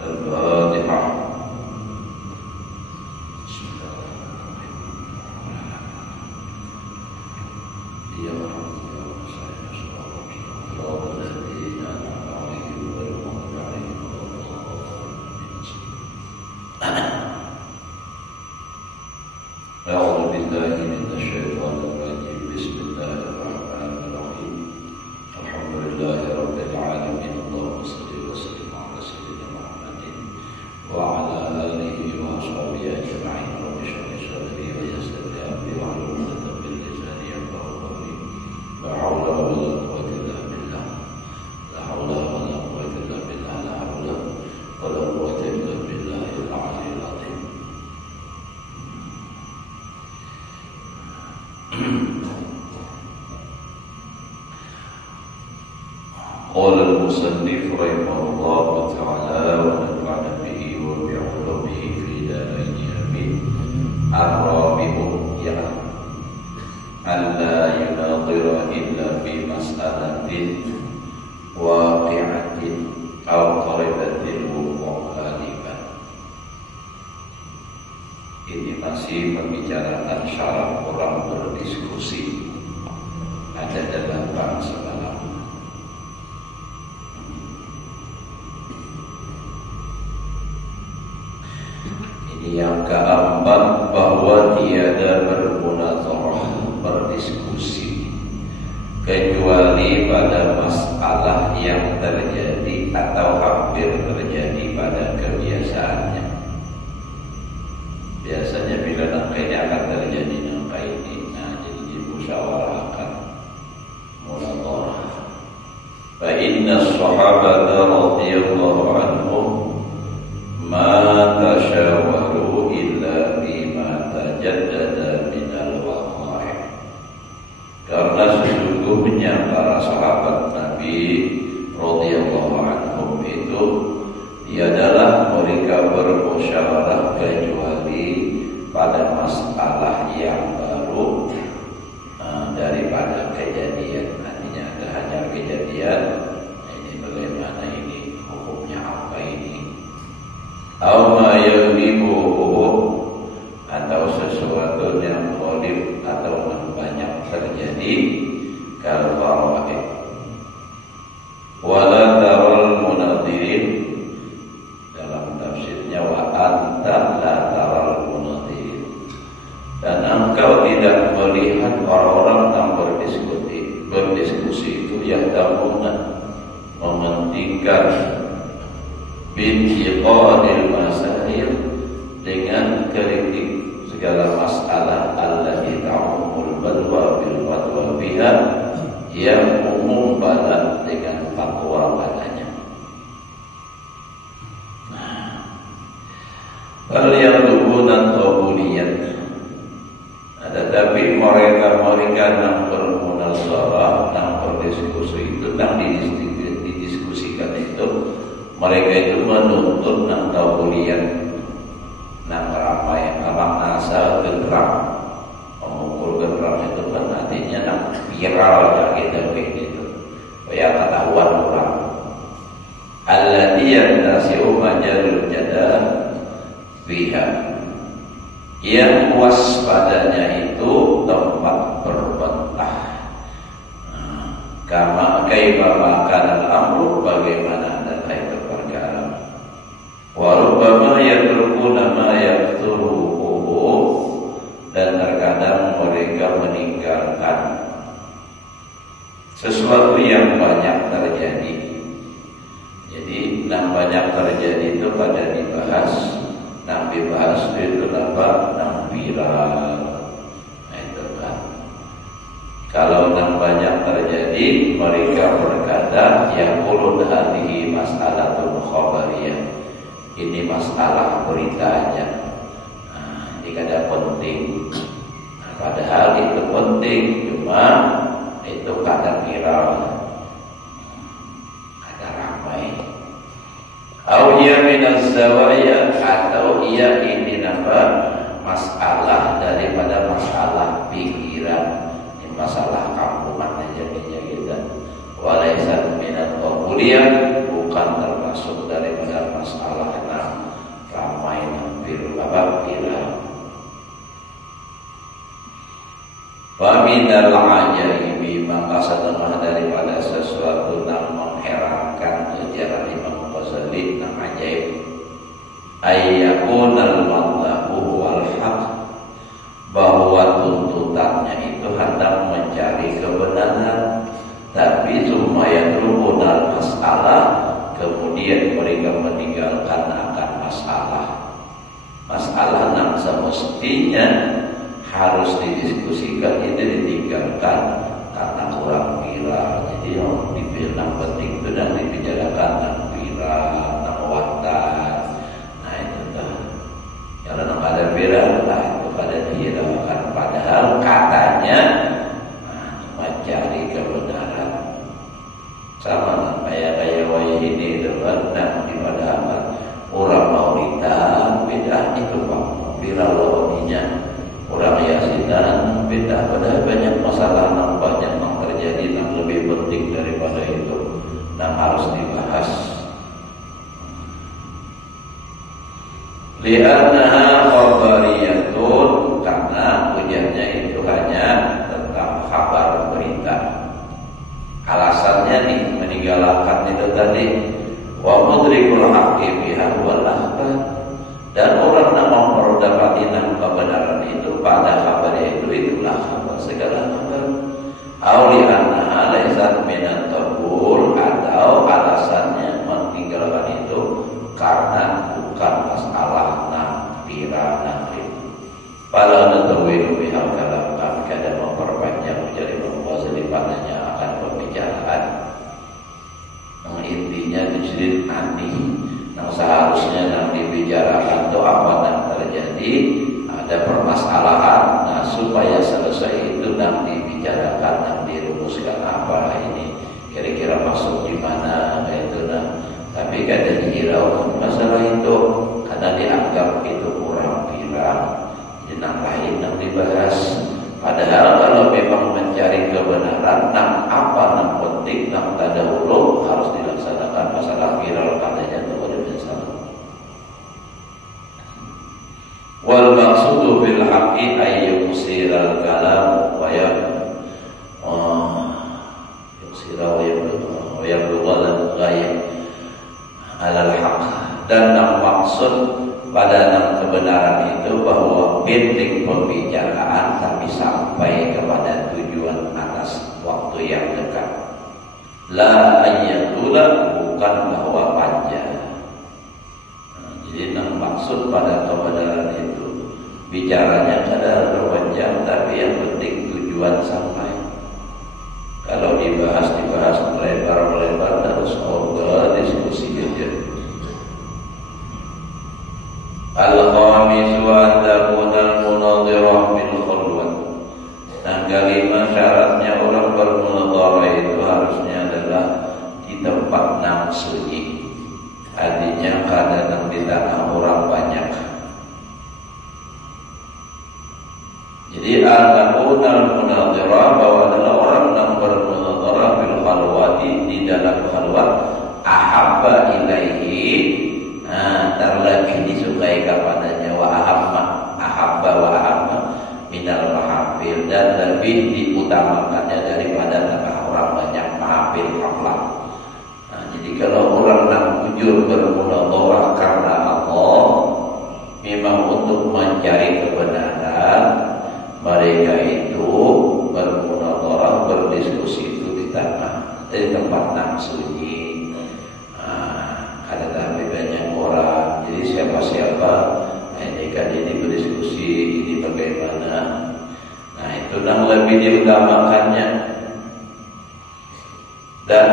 Al-Fatihah. أعوذ بالله من الشيطان الرجيم. بسم الله الرحمن الرحيم. الحمد لله رب العالمين. اللهم صل وسلم على سيدنا محمد وعلى آله وأصحابه أجمعين. رب اشرح لي صدري ويسر لي أمري واحلل عقدة من لساني يفقهوا قولي. لا حول ولا قوة إلا بالله. لا حول ولا قوة إلا بالله. لا حول ولا قوة إلا بالله العلي العظيم. قال المصنف رحمه الله تعالى ونفعنا به وبعلومه في دارين آمين. الرابع ألا يناظر إلا في مسألة واقعة أو قريبة الوقوع غالبا. Ini masih membicarakan syarat orang berdiskusi ada dalam bangsa malam. Ini yang keempat, bahwa tiada bermunazarah, berdiskusi, kecuali pada masalah yang terjadi atau hampir terjadi pada kebiasaannya. Biasanya bila nangka ini akan terjadi nangka ini, jadi dimusyawarahkan, munazarah. Fa inna as-sahabata radhiyallahu anhum ma tasyawaru illa bima tajaddada minal waqa'i. Karena sesungguhnya para sahabat Nabi radhiyallahu anhum itu tiadalah mereka bermusyawarah kecuali pada masalah yang baru daripada kejadian. Artinya ada hanya kejadian, ini bagaimana ini, hukumnya apa ini, atau atau sesuatu yang ghalib atau banyak terjadi, kalau faraid. Wala taral munadirin, dalam tafsirnya wa anta la taral munadirin, dan engkau tidak melihat orang-orang yang berdiskusi itu yang damuna, mementingkan bintiqadil masail, dengan kritik segala masalah allati ta'umul balwa bil fatwa biha, yang umum bala dengan fatwa padanya. Bal yang dukunan qabuliyat, tetapi mereka yang bermunazarah, yang berdiskusi itu, yang didiskusikan itu, mereka itu menuntut nang qabuliyat, nang ramai, makna asal geram, memukul geram itu kan artinya nang viral gitu, supaya ketahuan orang. Allati yantasi'u majalul jadal biha, yang luas padanya itu tempat berbantah. Kama kaifa makan al-amru, bagaimana adalah itu perkara. Wa rubbama yatrukuna ma yaqtuluhu, dan terkadang mereka meninggalkan sesuatu yang banyak terjadi. Jadi yang banyak terjadi itu pada dibahas, yang dibahas itu apa? Yang viral. Nah itu kan. Kalau yang banyak terjadi, mereka berkata yang ulun hadhihi mas'alatul khabariyah, ini masalah beritanya. Ini kada penting. Padahal itu penting, cuma itu kada viral, kada ramai. Au ia minaz zawaya, atau ia ini masalah daripada masalah pikiran, ini masalah kampungan aja kita. Walaisat minat qabuliyah, bukan termasuk daripada masalah minal ajaibi, maka setengah daripada sesuatu yang mengherankan ujar Imam Ghazali yang ajaib, ayyakunal matlabu wal haq, bahwa tuntutannya itu hendak mencari kebenaran, tapi supaya terhubungan masalah, kemudian mereka meninggalkan akan masalah yang semestinya harus didiskusikan itu ditinggalkan karena kurang viral. Jadi yang dibilang penting itu dan dibicarakan tentang viral, tentang watak. Nah itu dah. Karena ada viral lah itu pada dihiraukan. Padahal katanya mencari kebenaran. Sama kayak wayah ini itu kan di padahal orang mauritan beda itu Pak. Viral lawaninya. Orang yasinan beda, padahal banyak masalah yang banyak yang terjadi yang lebih penting daripada itu yang harus dibahas. Li'annaha khabariyatun, karena ujarnya itu hanya tentang kabar berita. Alasannya nih meninggalkan itu tadi, wa mudrikul haqqi biha wal akhbar, dan orang yang memperdapati kebenaran itu pada kabarnya itulah kabar segala kabar. Auli annaha laysat minat tabul, atau alasannya meninggalkan itu karena bukan masalah viral itu. Pada natawilu bihal kalam, kami kadang memperpanjang menjadi membuasili padanya akan pembicaraan. Intinya dijadiin aneh. Yang seharusnya yang dibicarakan itu apa yang terjadi, ada permasalahan. Nah supaya selesai itu yang dibicarakan, yang dirumuskan apa ini kira-kira masuk di mana itu. Nah tapi kadang dihiraukan masalah itu karena dianggap itu kurang viral, jadi yang lain yang dibahas. Padahal kalau memang mencari kebenaran, yang apa yang penting, yang tadawulo harus dilaksanakan. Masalah viral katanya itu ada masalah. Wal maqsudu bil haqqi ayyusiral kalam wa yablughal ghayat alal haqq, dan yang maksud pada yang kebenaran itu bahwa penting pembicaraan tapi sampai kepada tujuan atas waktu yang dekat. La ayyatula, bukan bahwa panjang. Jadi yang maksud pada kebenaran itu bicaranya kadang berpanjang, tapi yang penting tujuan sampai. Kalau dibahas melebar terus diskusi aja. Al-khamisu an takuna al-munadhirah bil khulwat. Yang kelima syaratnya orang bermunadharah itu harusnya adalah di tempat yang sunyi. Artinya kadang di tanah orang banyak. Jadi al-takuna al-munadhirah, bahwa adalah orang yang bermunadharah bil khalwati, di dalam khalwat, ahabba ilaihi, terlebih disukai kepadanya, wa ahabba minal mahafil, dan lebih diutamakannya daripada tengah orang banyak mahafil haflah. Jadi kalau orang yang jujur bermunadharah karena Allah, memang untuk mencari kebenaran, mereka itu bermunadharah, berdiskusi itu di tempat yang sunyi. Ada tapi banyak orang, jadi siapa-siapa ini berdiskusi ini bagaimana. Nah itu yang lebih diutamakannya. Dan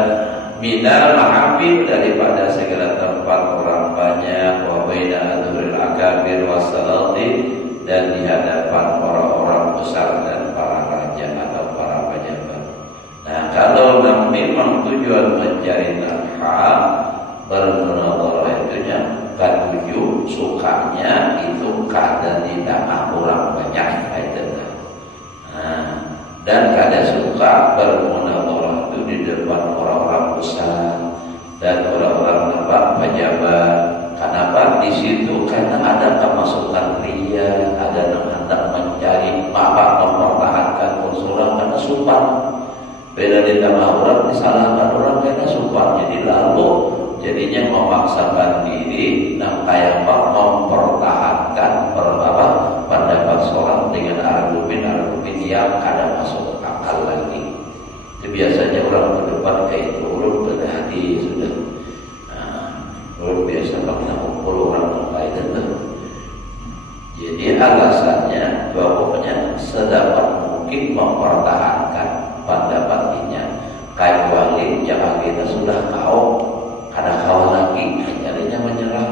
minal mahafil, daripada segala tempat orang banyak, wa baina adhuril akabir wassalati, dan di hadapan orang-orang besar dan para raja atau para pejabat. Nah kalau memang tujuan mencari nafkah, bermunadharah itunya kan tujuh sukanya itu kada di tanah orang banyak itu. Dan kada suka bermunadharah itu di depan orang-orang besar dan orang-orang pejabat. Kenapa? Di situ karena ada kemasukan ria, ada yang hendak mencari mempertahankan unsur Beda ditambah orang disalahkan orang karena sumpah, jadi lalu jadinya memaksakan diri dan kayak apa mempertahankan pendapat seorang dengan argumen yang kadang masuk akal lagi. Itu biasanya orang berdebat kayak itu, orang berhati sudah. Orang biasa pakai puluh orang lain itu. Jadi alasannya pokoknya sedapat mungkin mempertahankan pendapatnya. Kayak wali jangan kita sudah kau kada kau lagi, jadinya menyerah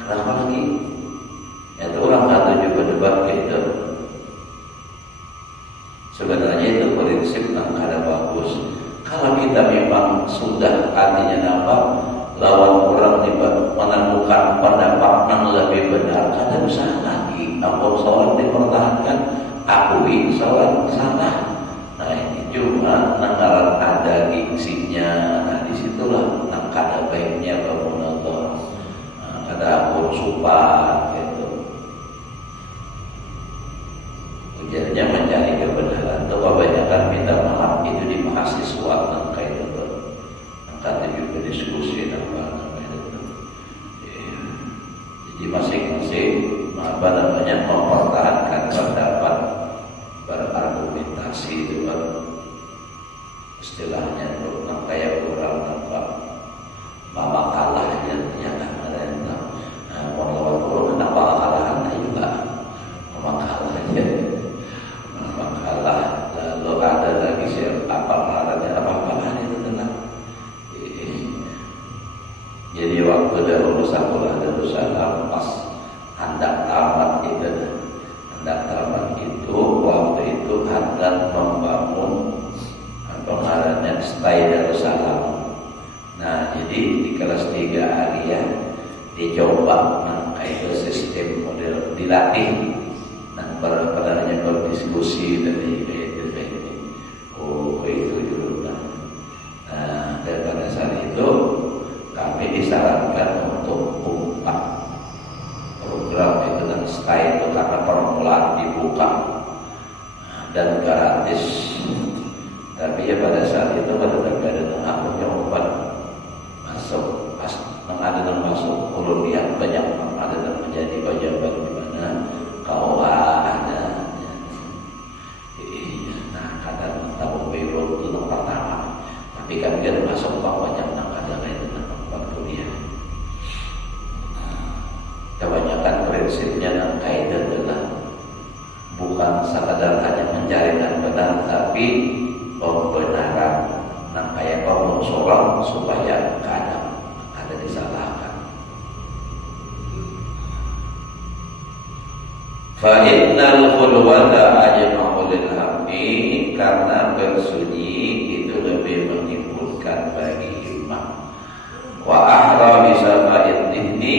kada kau lagi. Itu orang atau juga debat gitu. Sebenarnya itu prinsip yang kada bagus. Kalau kita memang sudah artinya apa, lawan orang menemukan pendapat yang lebih benar, kada usah lagi. Apa seorang dipertahankan, akui seorang salah. Nah ini cuma nanggaran ada gengsinya. Nah disitulah nang kada baiknya komunator, kada konsupan gitu. Ujarnya mencari kebenaran. Itu kebanyakan minta maaf itu di mahasiswa nang kayak itu. Kata juga diskusi namanya itu. Jadi masing-masing mempertahankan pendapat, berargumentasi itu istilahnya itu kayak orang apa mama kalahnya ya kan ada yang tahu. Orang orang kenapa kalahan juga mama kalahnya mama kalah. Lalu ada lagi siapa marahnya apa kalahnya itu tenang. Jadi waktu dahulu sakulah pas hendak tamat itu waktu itu hendak membangun pengarahnya stay Darussalam. Nah jadi di kelas 3 Alia dicoba kayak sistem model dilatih padanya berdiskusi dari kayak ini. Oh itu dulu. Nah dan pada saat itu kami disarankan untuk buka program itu dan stay itu karena permulaan dibuka dan gratis. Tapi ya pada saat itu pada negara aku nyoba masuk pas ada yang masuk ulun lihat banyak ada yang menjadi pejabat di mana kau ada. Nah kadang tahu biro itu yang pertama. Tapi kami kan masuk banyak yang ada lain tempat kuliah. Kebanyakan prinsipnya yang kaitan adalah bukan sekadar hanya mencari yang benar, tapi pembenaran yang kayak pemunculan supaya kada disalahkan. Fa innal khulwata ajma'u lil hammi, karena bersunyi itu lebih menghimpunkan bagi hikmah. Wa ahra bisa fa'id dihni,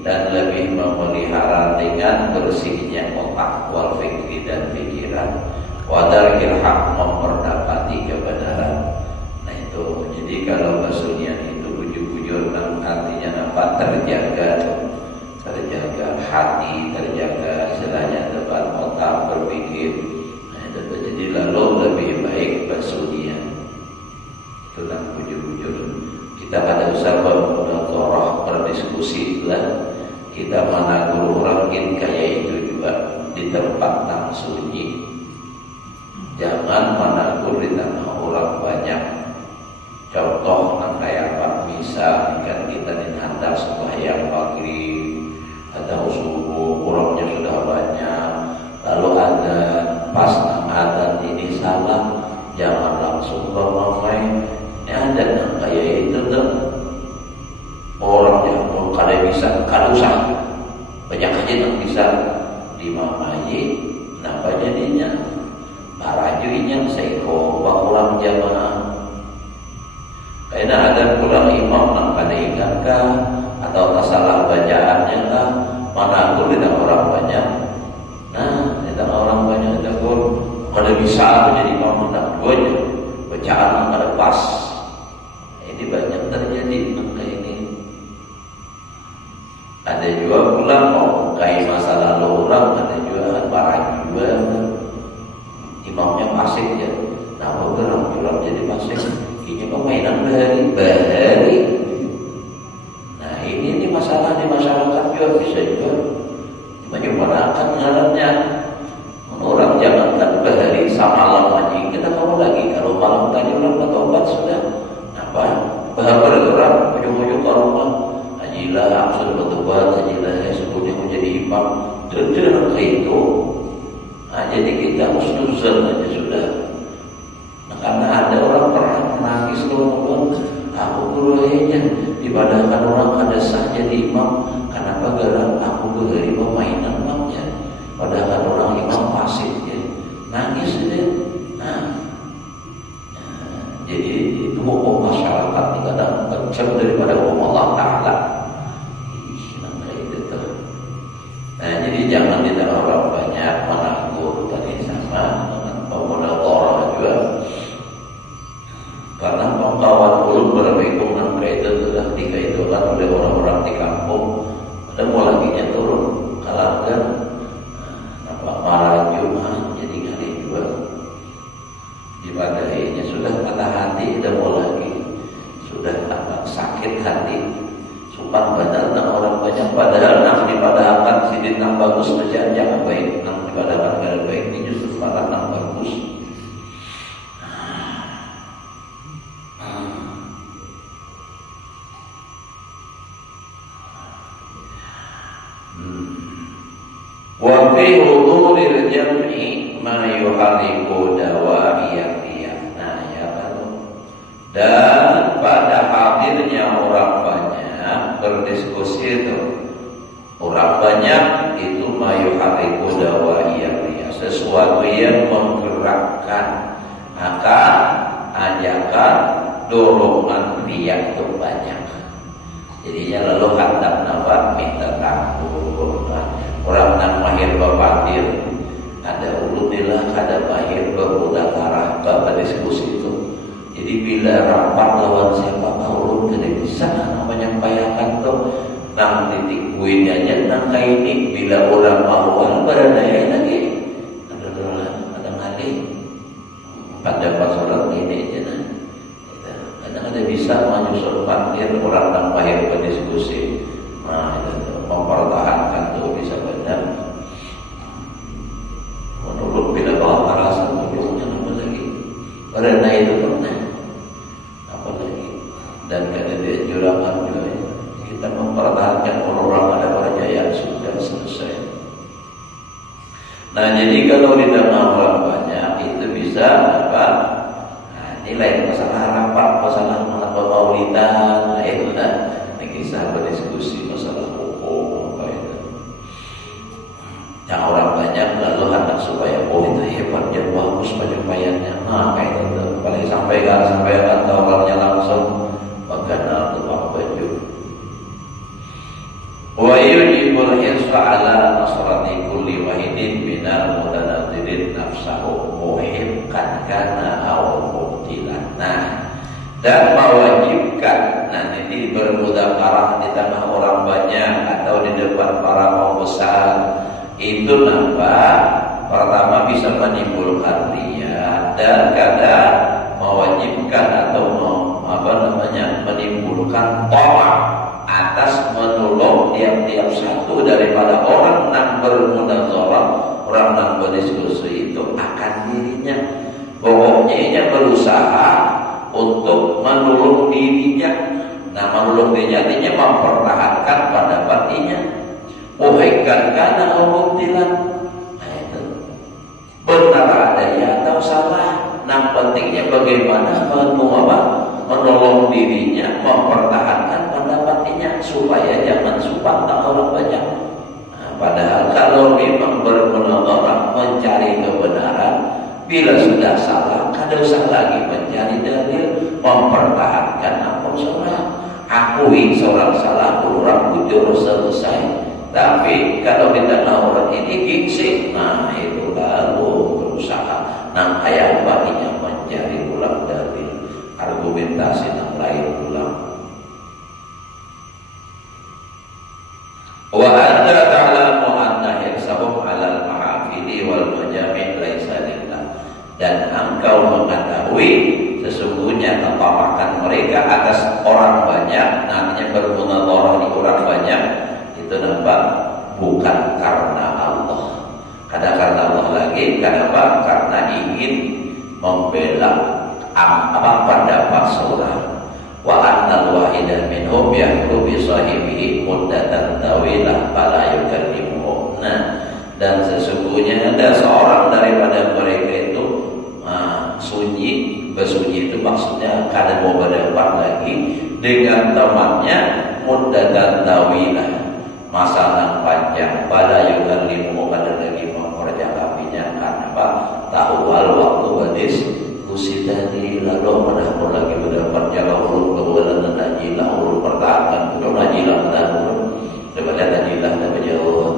dan lebih memelihara dengan bersihnya otak wal fikri dan pikiran, wadarkil haq, memperdapati kebenaran. Nah itu jadi kalau basunyian itu bujur-bujur artinya apa, terjaga hati, terjaga istilahnya tempat otak berpikir. Nah itu jadi lalu lebih baik basunyian itu kan bujur-bujur. Kita pada usaha bermunazarah, berdiskusi lah. Kita menegur orang kayak itu juga di tempat yang sunyi. Jangan menegur di tengah orang banyak. Contoh kayak apa, misal kan kita dihantar sembahyang pagi atau subuh, orangnya sudah banyak, lalu ada pas adzan ini salah, jangan langsung bermamai. Ini ada yang kayak itu tuh orang yang kada bisa, kada usah banyak aja yang bisa dimamai. Kenapa jadinya parajuinya seko bakulang jamaah. Karena ada pulang imam yang kada ingatkah atau salah bacaannya kah, managur dengan orang banyak. Nah, dengan orang banyak tegur kada bisa menjadi imam dan duanya bacaan yang kada pas. Ini banyak terjadi kayak ini. Ada juga pulang mau kayak masa lalu orang, ada juga para juga imamnya pasif ya. Nah, bergerak pulang jadi di pasir. Ini permainan bahari. Nah ini masalah di masyarakat juga bisa juga menyuarakan ngarannya. Orang jangankan bahari samalam aja kita kamu lagi kalau malam tadi orang bertobat sudah apa bergerak ujung-ujung ke rumah hajilah sudah bertobat hajilah sebutnya menjadi imam terdengar kayak itu. Nah, jadi kita husnuzan aja sudah. Nah, karena ada orang pernah menangis loh, aku gurunya dibadahkan orang kada sah jadi imam. Kenapa gara aku bahari permainan mamnya? Padahal orang imam pasif ya, nangis dia. Nah, jadi itu hukum masyarakat ini kadang kecil daripada hukum Allah Taala. Nah, jadi jangan tidak orang banyak menanggur tadi sama dengan pemuda juga. Karena pengkawan ulun berhubungan kaitan sudah dikaitkan oleh orang-orang di kampung. Ada mau laginya turun kalahkan para Jumat jadi kali juga dibadahinya sudah patah hati udah mau lagi sudah agak sakit hati sumpah benar nak orang banyak padahal nak dibadahkan sidin nak bagus bacaan jangan baik nak dibadahkan gara baik ini justru malah nak bagus. Wa fi huduril jam'i ma yuhariku dawa'iyah. Nah ya kan. Dan pada hadirnya orang banyak berdiskusi itu orang banyak itu ma yuhariku dawa'iyah, sesuatu yang menggerakkan akan ajakan dorongan riak itu banyak. Jadinya lalu hendak nafat minta takut. Orang nak mahir bapatir ada ulumilah ada mahir bermudakarah bapak diskusi itu. Jadi bila rapat lawan siapa ulun tidak bisa menyampaikan tuh nang titik poinnya nang ini bila orang awal berdaya lagi ada ngali pada pasaran ini aja nah kadang ada bisa menyusul patir orang nang mahir berdiskusi. Nah itu mempertahankan tuh bisa benar. Menurut bila bawa parasan tujuannya apa lagi? Karena itu pernah apa lagi? Dan kada dia juragan juga ya. Kita mempertahankan orang ada percaya sudah selesai. Nah jadi kalau di dalam orang banyak itu bisa apa? Nah, nilai masalah rapat, masalah maulidan, nah itu kan kisah berdiskusi masalah hukum apa itu. Yang orang banyak lalu hendak supaya itu hebat dan bagus penyampaiannya. Nah kayak itu paling sampaikan ke orangnya langsung mengenal tukang baju. Wa yujibul hirsa ala nasrati kulli wahidin minal mutanadirin nafsahu muhibkan kana aw mubtilan. Nah dan mewajibkan nanti bermudakarah di tengah orang banyak atau di depan para pembesar itu nampak pertama bisa menimbulkan riya dan kadang mewajibkan atau menimbulkan tolak atas menolong tiap-tiap satu daripada orang yang bermunazarah, orang yang berdiskusi itu akan dirinya. Pokoknya ia berusaha untuk menolong dirinya. Nah, menolong dirinya artinya mempertahankan pendapatnya. Muhaikan karena mubtilan. Nah, itu benar adanya atau salah. Nah, pentingnya bagaimana menolong dirinya, mempertahankan pendapatnya supaya jangan sumpah orang banyak. Nah, padahal kalau memang bermunazarah mencari kebenaran, bila sudah salah, kada usah lagi mencari dalil, mempertahankan apa salah. Akui seorang salah, orang jujur selesai. Tapi kalau di tengah orang ini gengsi, nah itu lalu berusaha. Nah ayat baginya mencari ulang dalil, argumentasi yang lain ulang. Wa anta ta'lamu anna hirsahum 'alal mahafili wal majami' laisa lillah. Dan engkau mengetahui sesungguhnya lain. Kenapa? Karena ingin membela pendapat seorang. Wa annal wahidah minhum yahru bi sahibihi muddatan tawilah fala yukallimuhu. Dan sesungguhnya ada seorang daripada mereka itu bersunyi itu maksudnya kada mau berdebat lagi dengan temannya muddatan tawilah, masa yang panjang, fala yukallimuhu, kada lagi mempercakapinya. Karena tahu waktu badis tadi lalu pada lagi berdapat jalan urut kewalan najilah urut pertahanan itu najilah dan urut daripada najilah dapat jauh.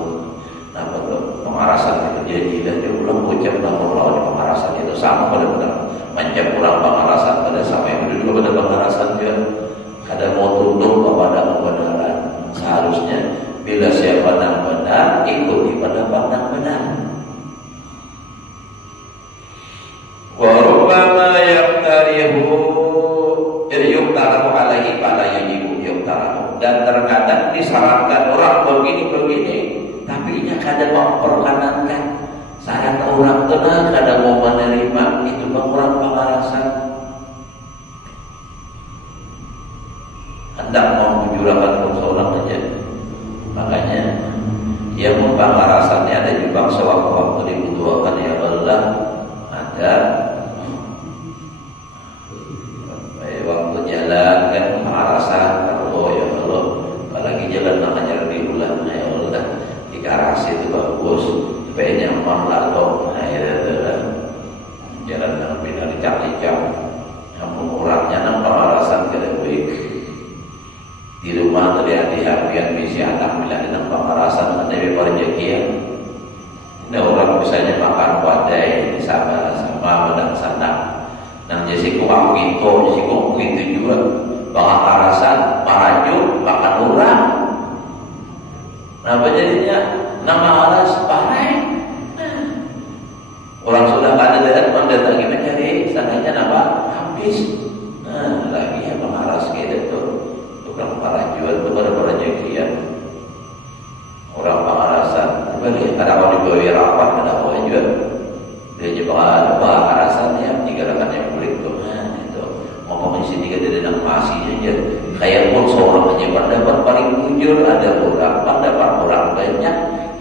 Nampak tu pemarasan itu najilah dia ulang ucap lawan pemarasan itu sama pada benar macam orang pemarasan pada sama yang dulu pada pemarasan dia kada mau tunduk kepada kebenaran. Seharusnya bila siapa yang benar ikuti pada yang benar. Warubama yaktarihu yuktarahu alaihi fala yajibu yuktarahu. Dan terkadang disarankan orang begini tapi ia kadang memperkenankan syarat orang tenang kadang mau menerima itu orang pemarasan hendak membujurakan seorang saja. Makanya dia pun pemarasannya ada juga sewaktu-waktu dibutuhkan ya Allah ada waktu jalan kan pemarasan kalau ya Allah apalagi jalan mengajar di bulan ya Allah di garasi itu bagus supaya nyaman lalu jalan yang bina licak-licak yang mengurangnya pemarasan kada baik di rumah tadi hati-hatian misi anak bila dengan pemarasan ada berjekian. Ini orang misalnya makan wadai sama dan sana. Nang jadi kurang gitu juga. Bahkan arasan, maraju, makan orang. Nah, jadinya nama alas parai. Orang sudah kada dapat mendatangi mencari sananya nama habis. Nah, lagi yang mengaras gitu tuh. Tukang parajuan itu pada jekian. Orang pengarasan, balik ada orang dibawa rapat, ada orang juga dia juga ada arasannya, tiga rekan yang kulit tuh, itu mau pengisi tiga dari enam masih aja, kayak pun seorang aja pendapat paling jujur ada orang, pendapat orang banyak,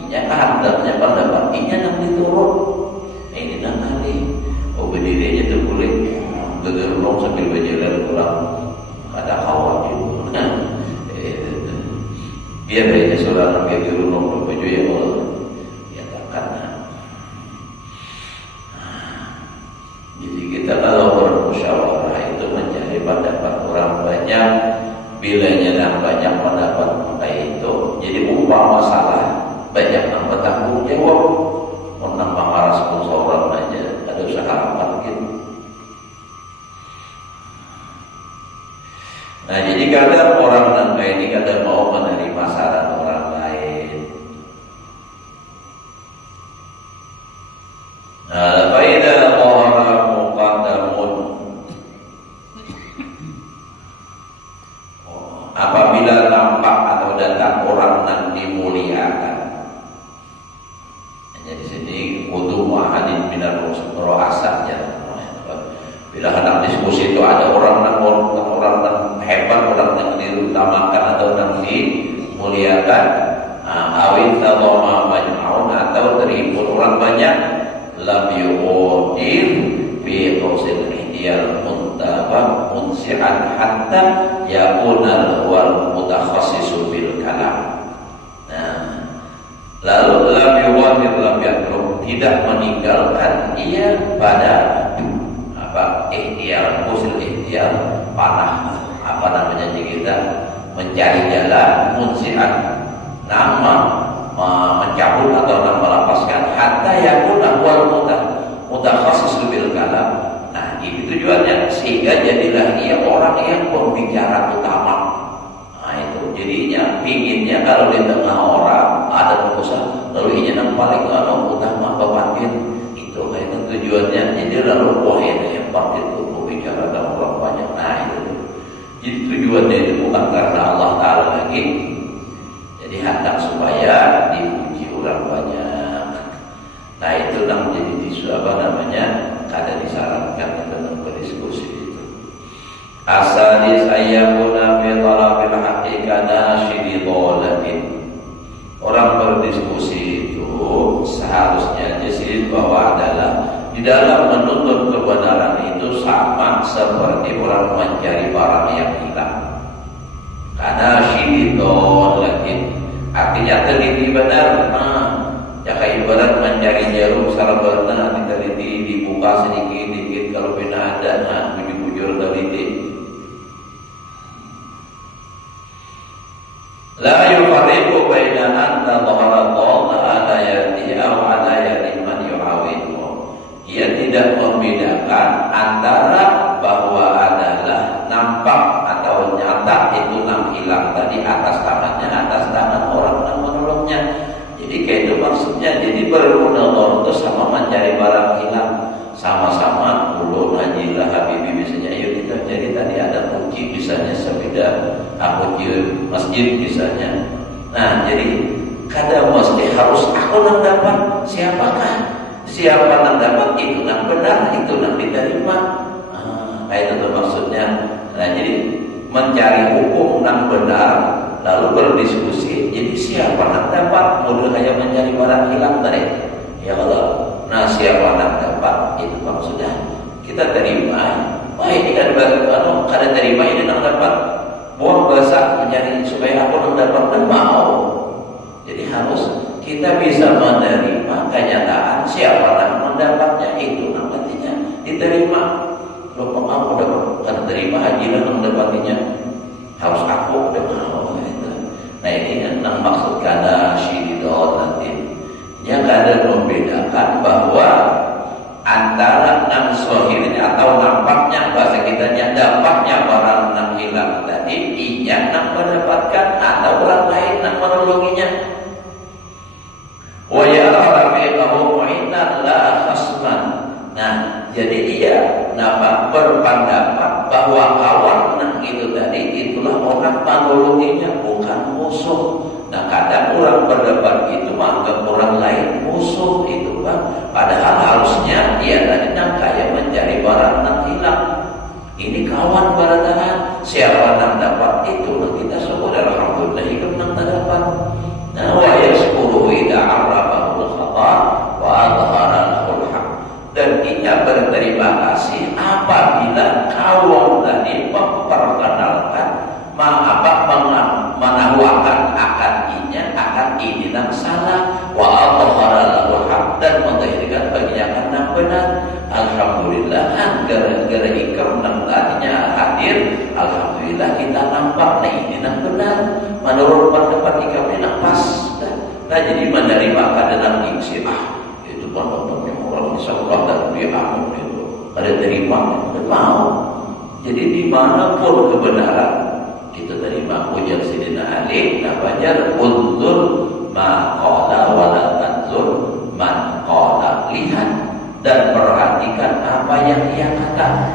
inya kehendaknya pendapat inya yang diturun, ini nang kali, berdiri aja tuh kulit, gegerlong sambil berjalan pulang, ada kawan juga. Biar aja saudara yang di rumah berbaju ya Allah ya karena jadi kita kalau bermusyawarah itu mencari pendapat orang banyak bilanya dan banyak pendapat baik itu jadi umpama masalah banyak yang bertanggung jawab menang mengaras pun seorang aja ada usaha apa gitu. Nah jadi kadang orang nangka ini kadang mau menerima saran orang lain. Nah, faida dhahara muqaddamun. Apabila nampak atau datang orang yang dimuliakan. Hanya di sini wudu ma'adin minar ro'asanya. Bila hendak diskusi itu ada orang yang hebat, orang yang diutamakan atau yang dimuliakan, awin tadoma majma'un atau terhimpun orang banyak, lam yu'odir fi tausil ihdiyal muntabak munsi'an hatta yakunal wal mutakhassisu bil kalam. Nah, lalu lam yu'odir lam yatruk, tidak meninggalkan ia pada ikhtiar, usul ikhtiar panah kita mencari jalan munsian nama mencabut atau nama melepaskan hatta yakuna wal mutakhasis bil kalam. Nah itu tujuannya sehingga jadilah ia orang yang pembicara utama. Nah itu jadinya pinginnya kalau di tengah orang ada urusan lalu ia yang paling utama pembantin itu kayak tujuannya. Jadi lalu yang pamit itu berbicara dengan orang banyak. Nah itu jadi tujuannya itu bukan karena Allah Ta'ala lagi. Jadi hendak supaya dipuji orang banyak. Nah itu yang menjadi Asadis ayyakuna fi talabil haqqi kanashidi dhalatin. Orang berdiskusi itu seharusnya jizid bahwa adalah di dalam menuntut kebenaran itu sama seperti orang mencari barang yang hilang. Kanashidi dhalatin artinya teliti benar. Jika ibarat mencari jarum sarabana diteliti, dibuka sedikit-sedikit, kalau bina ada bujur-bujur teliti. La yufarriqu baina anna dhahara dhalla ala yadi aw ala yadi man yu'awidhu. Ia tidak membedakan antara bahwa adalah nampak atau nyata itu hilang tadi atas tangannya, atas tangan orang yang menolongnya. Jadi kayak itu maksudnya. Jadi bermunawar itu sama mencari barang hilang, sama-sama dulu najilah habibi misalnya. Ayo kita cari tadi ada kunci misalnya sepeda, kunci masjid misalnya. Nah jadi kadang mesti harus aku yang dapat. Siapakah? Siapa yang dapat itu yang benar, itu yang diterima. Itu tuh maksudnya. Nah jadi mencari hukum yang benar lalu berdiskusi. Jadi siapa yang dapat? Model kayak mencari barang hilang tadi. Ya Allah. Nah siapa yang dapat? Itu maksudnya kita terima. Wah ini kan baru kada terima ini yang dapat. Buang bahasa mencari supaya aku yang dapat dan mau. Jadi harus kita bisa menerima kenyataan siapa yang mendapatnya itu namanya diterima. Kalau aku dapat kan terima haji yang mendapatinya harus aku udah mau. Nah ini yang maksud kana syidolatin. Yang ada membedakan bahwa antara nang sohirnya atau nampaknya bahasa kitanya dapatnya barang nang hilang tadi, inya nang mendapatkan atau orang lain nang menolonginya. Wa yara rafiqahu mu'inan la khasman. Nah, jadi dia berpendapat bahwa kawan nang itu tadi itulah orang menolonginya, bukan musuh. Nah kadang orang berdebat itu menganggap orang lain musuh itu kan. Padahal harusnya dia tadi nang kaya mencari barang nang hilang. Ini kawan baradahan. Siapa nang dapat itu nah kita semua alhamdulillah hidup nang dapat. Nah wa yashkuru idza arafahu khata wa adhara lahu haq. Dan ia berterima kasih apabila kawan tadi memperkenalkan menahuakan akan ini yang salah wa adhara lahu haq dan mendahirkan baginya karena benar. Alhamdulillah gara-gara ikram yang tadinya hadir, alhamdulillah kita nampak nah ini yang benar menurut pendapat ikram ini yang pas. Nah jadi menerima keadaan iksi itu pendapatnya orang insyaallah dan dia amin itu ada terima dan mau. Jadi dimanapun kebenaran kita terima. Ujar Sidina Ali namanya unzur ma qala wa la tanzur man qala. Lihat dan perhatikan apa yang ia kata,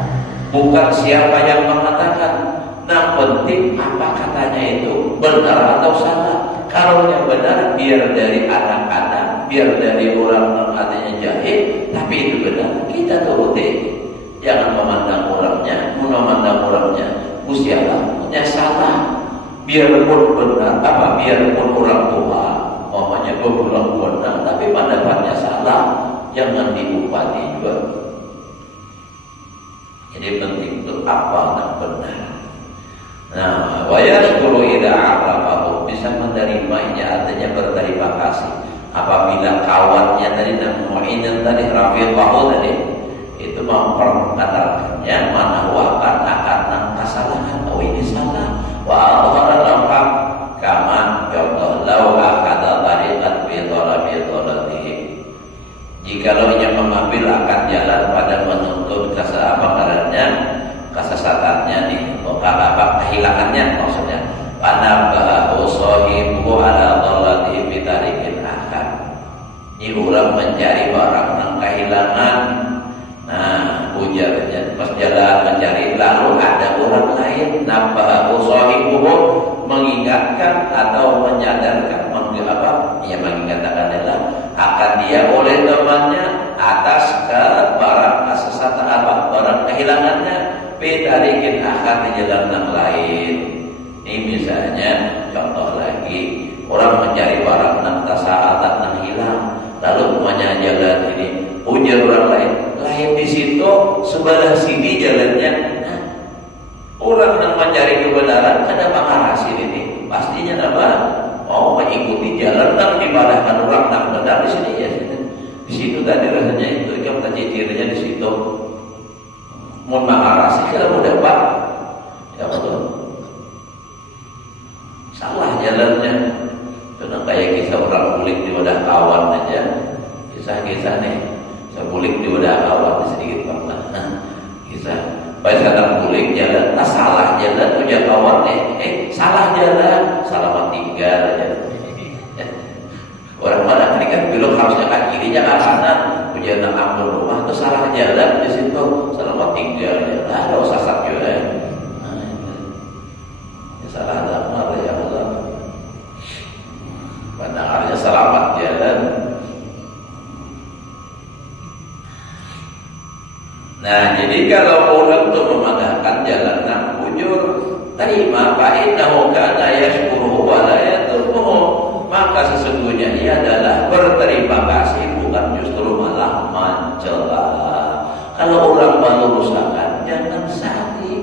bukan siapa yang mengatakan. Nah penting apa katanya itu benar atau salah. Kalau yang benar biar dari anak-anak, biar dari orang yang katanya jahil, tapi itu benar kita turuti. Jangan memandang orangnya usialah punya salah. Biarpun benar biarpun orang tua mamanya berulang benar tapi pendapatnya salah, jangan diupati juga. Jadi penting itu apa yang benar. Nah wa yashkuru idza arafahu, bisa menerimanya artinya berterima kasih apabila kawannya tadi dan mu'inin tadi rafiqahu tadi itu memperkenalkannya menahuakan akan kesalahan. Oh ini salah. Wa adhara lahu kama contoh lau akada tariqan fi talabi talatihi. Jikalau ia mengambil akan jalan pada menuntut kesesatannya nih, kehilangannya maksudnya. Panabahu sahibu ala dhalati fi tariqin akhar. Ini orang mencari barang yang kehilangan. Nah, ujarnya pas jalan mencari lalu ada orang lain nabahu sahibuhu mengingatkan atau menyadarkan mengingatkan adalah akan dia oleh temannya atas ke barang kesesatan barang kehilangannya. tarikin akar di jalan yang lain. Ini misalnya contoh lagi, orang mencari barang nang tasaatan nang hilang, lalu umumnya jalan ini ujar orang lain di situ sebelah sini jalannya. Nah, orang yang mencari kebenaran ada makarasin ini pastinya apa? Mau mengikuti jalan nang dibadahkan orang nang benar di sini ya. Di situ tadi rasanya itu yang tadi cirinya di situ. Mau makarasi kalau mudah pak, ya betul. Salah jalannya. Karena kayak kisah orang bulik di wadah kawan aja. Kisah-kisah nih. Saya bulik di wadah kawan sedikit pernah. Kisah. Baik sekarang bulik jalan, salah jalan punya kawan salah jalan, salah tinggal aja. Orang mana kan belok harusnya ke kirinya ke kanan, punya anak ambon rumah itu salah jalan di situ, salah tinggal aja. Ada usah juga. Salah damar ya Allah. Pandangannya selamat jalan. Nah, jadi kalau orang itu memadahkan jalan nang bujur, terima fa innahu kana yashkuru wa la yadurruhu, maka sesungguhnya ia adalah berterima kasih, bukan justru malah mencela. Kalau orang meluruskan, jangan sakit,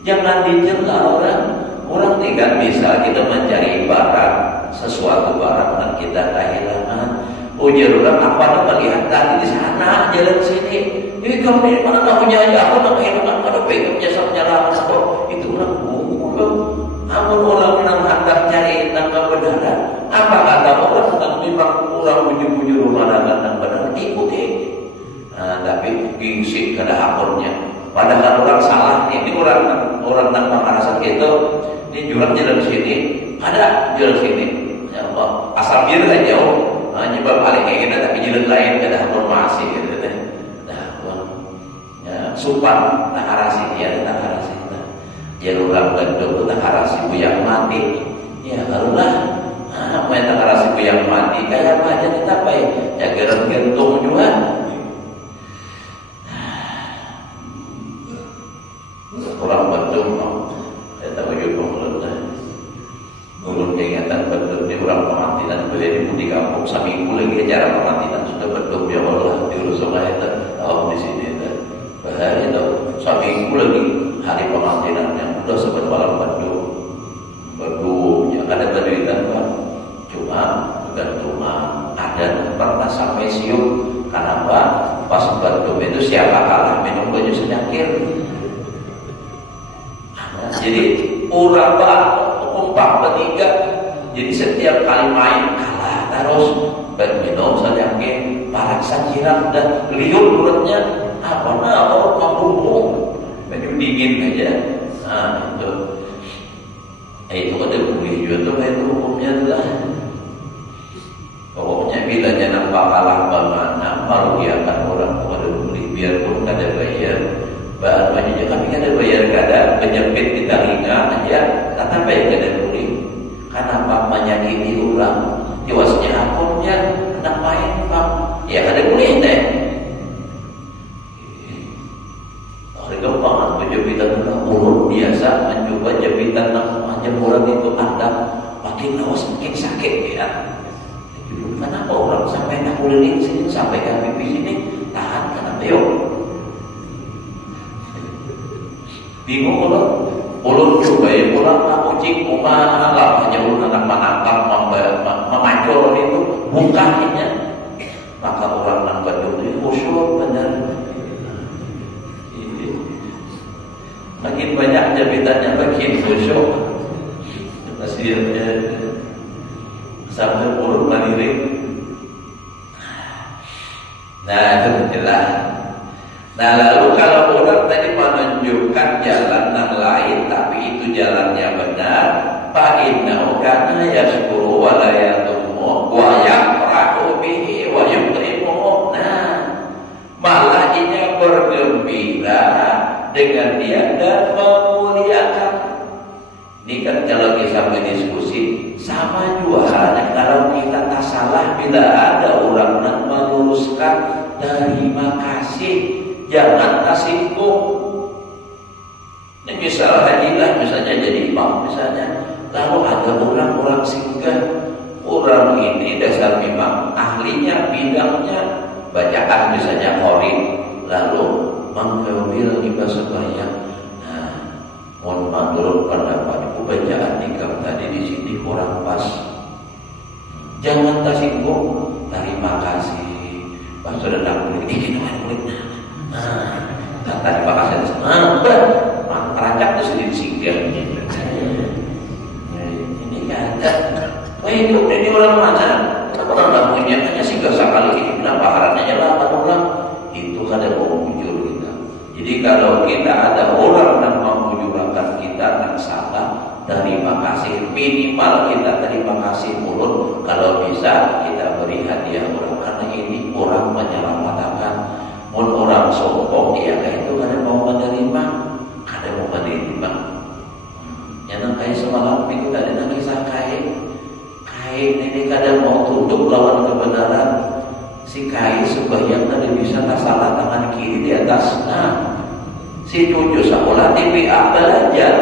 jangan dicela orang. Orang tidak bisa kita mencari barang, sesuatu barang yang kita kehilangan. Ujar orang apa melihat tadi di sana jalan sini. Ini kamu di mana punya aja apa nak kehilangan pada pegang jasa penyerahan atau itu orang bungkul. Amun orang nang hendak cari nang kebenaran. Apa kata orang tentang memang orang bujur-bujur rumah nang benar ikuti. Nah, tapi gingsik kada akurnya. Padahal orang salah ini orang nang makarasan itu. Ini jurang jalan sini, ada jalan sini. Ya Allah, asal biar aja jauh. Nyebab paling kayak gitu, tapi jalan lain ada informasi gitu deh. Nah, ya, supan tak arasi dia, tak arasi. Jalur orang Bandung tak arasi buyang mati. Ya kalau lah, apa yang tak arasi buyang mati? Kayak apa aja kita apa ya? Jaga gantung juga. Orang Bandung, saya tahu juga ulun ingatan betul di orang pemantinan boleh di kampung seminggu lagi acara pemantinan sudah betul ya Allah di Rusula itu di sini itu bahari itu seminggu lagi hari pemantinan yang udah sebut malam Bandung yang ada Baduitan Pak cuma ada pernah sampai siup karena apa pas Bandung itu siapa kalah minum baju sedakir jadi orang Pak umpak bertiga, jadi setiap kali main kalah terus berminum sedangkan para sajiran dan liur mulutnya apa orang mabuk baju dingin aja. Nah itu ada boleh juga tuh itu hukumnya adalah pokoknya bila jangan kalah bagaimana baru dia akan orang ada boleh biarpun kada bayar bahan banyak kami kada bayar kada penjepit di telinga aja tetapi yang kada boleh kenapa menyakiti orang jiwasnya akunnya hendak main bang ya kada boleh deh harga banget penjepitan urut biasa mencoba jepitan jemuran itu anda makin lawas makin sakit ya kenapa orang sampai nak kuliling sini sampai ke pipi sini tahan kenapa yuk bingung kalau ulun cobain pulang kucing malah hanya ulun anak menangkap memancur itu bukannya maka orang nang Bandung itu khusyuk benar makin banyak jabitannya makin khusyuk hasilnya sampai ulun mandiri. Nah itu jelas. Nah lalu kalau orang tadi menunjukkan jalan yang lain tapi itu jalannya benar, fa innahu kana yashkuru wa la yadhummu wa yafrahu bihi wa yukrimuhu. Nah malah ia bergembira dengan dia dan memuliakan. Ini kan kalau kita berdiskusi sama juga halnya kalau kita tak salah bila ada orang yang meluruskan terima kasih. Jangan tersinggung. misal hajilah misalnya jadi imam misalnya, lalu ada orang-orang singgah, orang ini dasar memang ahlinya bidangnya bacaan misalnya qori, lalu mengambil ibadah sembahyang. Nah, mohon menurut pendapatku bacaan nikah tadi di sini kurang pas. Jangan tersinggung, terima kasih. Pas sudah nak kulit, ini kulit. Nah, terima kasih. Rancak tuh sedikit singgah. Ini kan, wah ini orang mana? Orang namanya hanya singgah sekali ini. Kenapa harannya lah orang? Itu kada mau muncul kita. Jadi kalau kita ada orang yang memujurkan kita yang salah, terima kasih. Minimal kita terima kasih mulut. Kalau bisa kita beri hadiah orang, karena ini orang menyelamatkan. Mun orang sombong ya kayak itu kada mau menerima, kada mau menerima. Yang kayak semalam minggu tadi nang kisah kain ini kada mau tunduk lawan kebenaran. Si kain sembahyang tadi bisa tak salah tangan kiri di atas. Nah, si cucu sekolah TPA belajar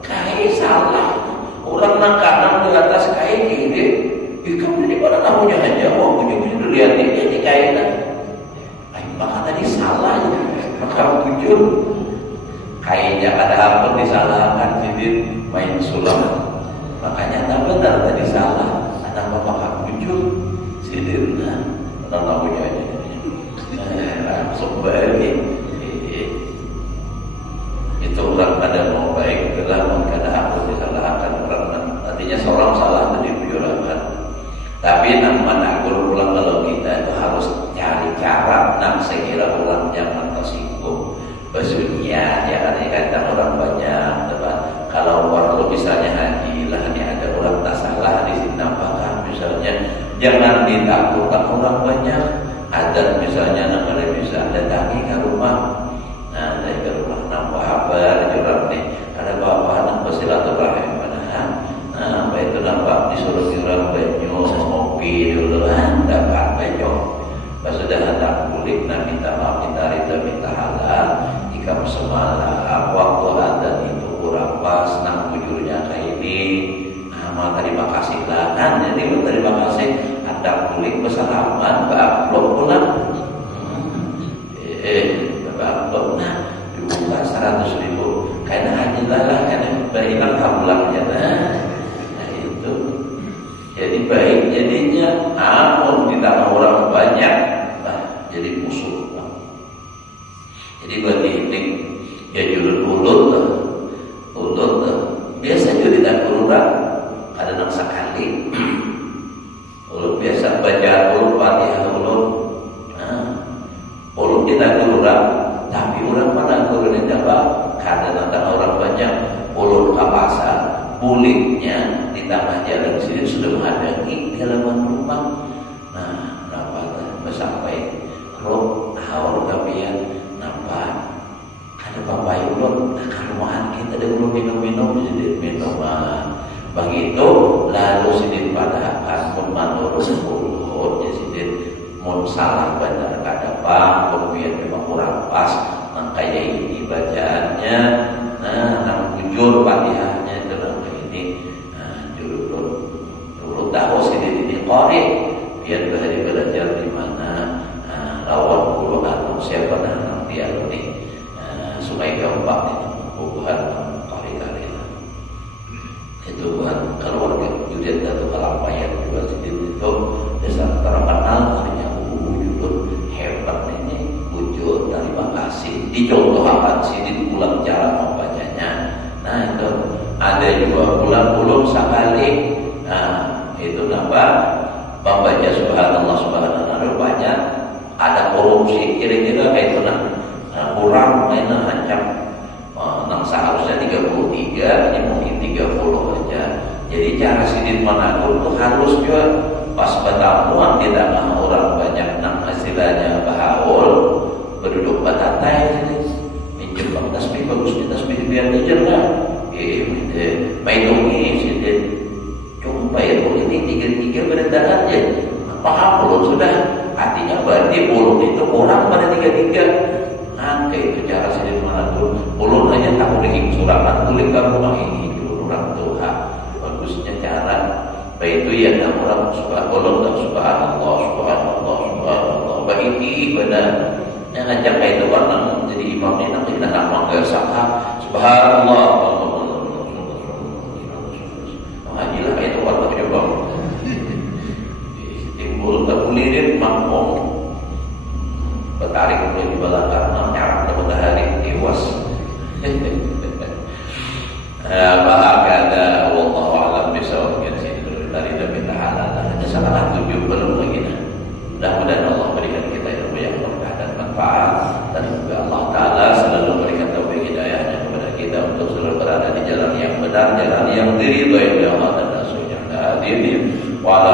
kain salah. Orang nang kanan di atas kain kiri. Kamu ini pada namanya aja, mau punya lihat ini di kainan. Maka tadi salah ya, maka jujur kainnya ada apa disalahkan, jadi main sulam. Makanya tak benar tadi salah, ada apa maka jujur, sidirna, orang tahunya aja. Langsung balik. Itu orang pada mau baik, dalam kada apa disalahkan orang. Artinya seorang salah tadi bujurakan. Tapi nang menakur pulang kalau kita itu harus cari cara nang sekira pulang jangan tersinggung. Maksudnya ya kadang orang banyak depan. Kalau waktu misalnya haji lah ini ada orang tak salah di sini nampakkan misalnya jangan ditakutkan orang banyak. Ada misalnya namanya bisa datangi ke rumah. Nah dari ke rumah nambah kabar curang nih. Ada bapak nang bersilaturahim padahal. Nah apa itu nampak disuruh curang banyu ngopi dulu dapat banyu. Pas sudah hendak kulit nak minta maaf minta rida minta halal. Jika semalam waktu adzan itu kurang pas nang bujurnya kayak ini. Nah terima kasih lah. Jadi terima kasih hendak kulit bersalaman bapak pulang. Bapak nah dibuka 100.000 karena haji lah karena beriman kabulahnya. Nah itu jadi baik jadinya amun ditambah orang banyak jadi musuh. Jadi berarti ini ya ulut biasa jadi tak kurang ada nak sekali ulut biasa baca ulut Fatihah ulut ulut kita kurang tapi orang mana kurangnya apa karena nanti orang banyak ulut kapasan bulitnya di tengah jalan sini sudah menghadapi di halaman rumah. Nah nampak sampai roh haur kapian nampak ada bapak ulun karumahan kita ada ulun minum jadi minuman begitu lalu sidin pada amun manurut ulun ya sidin mun salah benar kada apa kemudian memang kurang pas makanya ini bacaannya nang jujur Fatihahnya itu nang ini dulu tahu sidin ini qori biar berhari belajar di mana lawan puluh anu siapa nang dia ini supaya gampang ini bukan kali-kali itu bukan keluarga jujur atau kelampayan juga sidin itu dasar terkenal hanya wujud hebat ini wujud terima kasih dicontohkan sidin ulang cara membacanya. Nah itu ada juga ulang sekali. Nah itu nambah membaca subhanallah subhanallah banyak ada korupsi kira-kira kayak itu kurang mainan hancam nang seharusnya 33 ini mungkin 30 aja. Jadi cara sidin menakur itu harus juga pas batamuan di tengah orang banyak nang hasilnya bahaul berduduk batatai minjem bang tasbih bagus nih tasbih biar minjem lah mainungi sidin coba ya ini 33 berentangan aja paham belum sudah artinya berarti ulun itu orang pada 33 Nangke itu cara sini mana tuh, ulun aja tahu dihing surakan tulis kamu ini itu orang Tuhan. Bagusnya cara, baik itu ya nama orang subhanallah, subhanallah, subhanallah, subhanallah. Baiki benar. Yang ngajak kayak itu warna jadi imam ini nanti kita nama nggak sangka subhanallah. Hajilah kayak itu warna coba. Timbul kemuliaan mangkong. Bertarik mulai di belakang, nyarap ke matahari, tewas. Bahagada wallahu a'lam bishawab. Dari demi taala hanya salah 7 belum lagi. Mudah-mudahan Allah berikan kita ilmu yang berkah dan manfaat, dan juga Allah Taala selalu berikan taufik hidayahnya kepada kita untuk selalu berada di jalan yang benar, jalan yang diridhoi oleh Allah dan Rasulnya. Hadirin wa ala